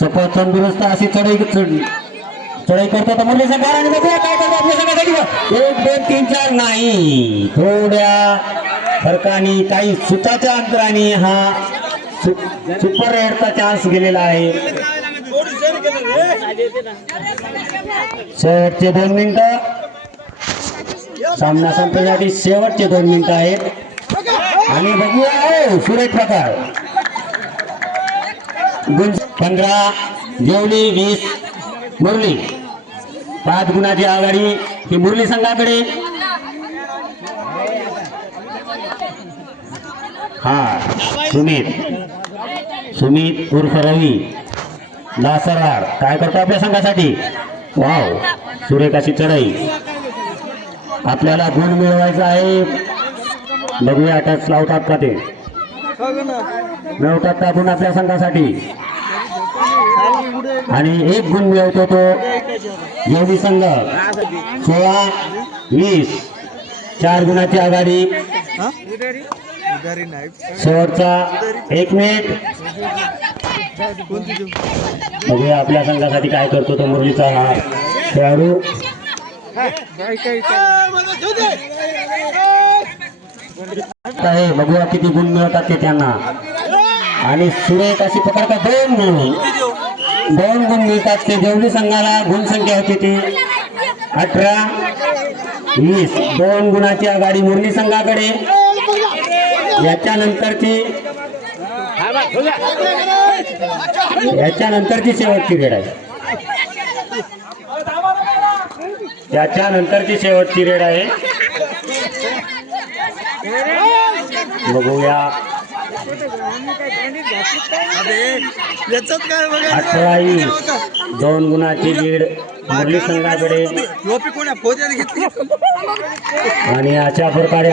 चपळ तंदुरुस्त अशी चढाई करतो तर मुरली संघ आणि बघूया काय करतो आपल्या संघासाठी 1 2 3 4 नाही थोड्या फरकाने काही सुताच्या अंतराने हा सुपर रेडचा चान्स गेलेला आहे। शेवटचे 2 मिनिटं सामना संपण्यासाठी शेवटचे 2 मिनिटं आहेत आणि बघूया सुरेख प्रकार 15 जेवली 20 मुरली 5 गुणाची आघाडी ही मुरली संघाकडे। हा सुमित उर्फ रवी लासराड काय करतो आपल्या संघासाठी वाव सुरेख अशी चढाई आपल्याला गुण मिळवायचा आहे। बघूया टच लावतात का ते मिळवतात का गुण आपल्या संघासाठी आणि 1 गुण मिळवतो तो जेवढी संघ 16 20 4 गुणाची आघाडी। शेवटचा 1 मिनिट बघूया आपल्या संघासाठी काय करतो तो मुरलीचा हा खेळाडू आहे। बघूया किती गुण मिळवतात ते त्यांना आणि सुरेख अशी पकड का 2 गुण मिळतात ते जेवढी संघाला गुण संख्या होती ती 18 20 2 गुणाची आघाडी मुरली संघाकडे। याच्यानंतरची शेवटची रेड आहे शेवटची रेड आहे। बघूया 18 2 गुणाची लीड मुरली संघाकडे आणि अशा प्रकारे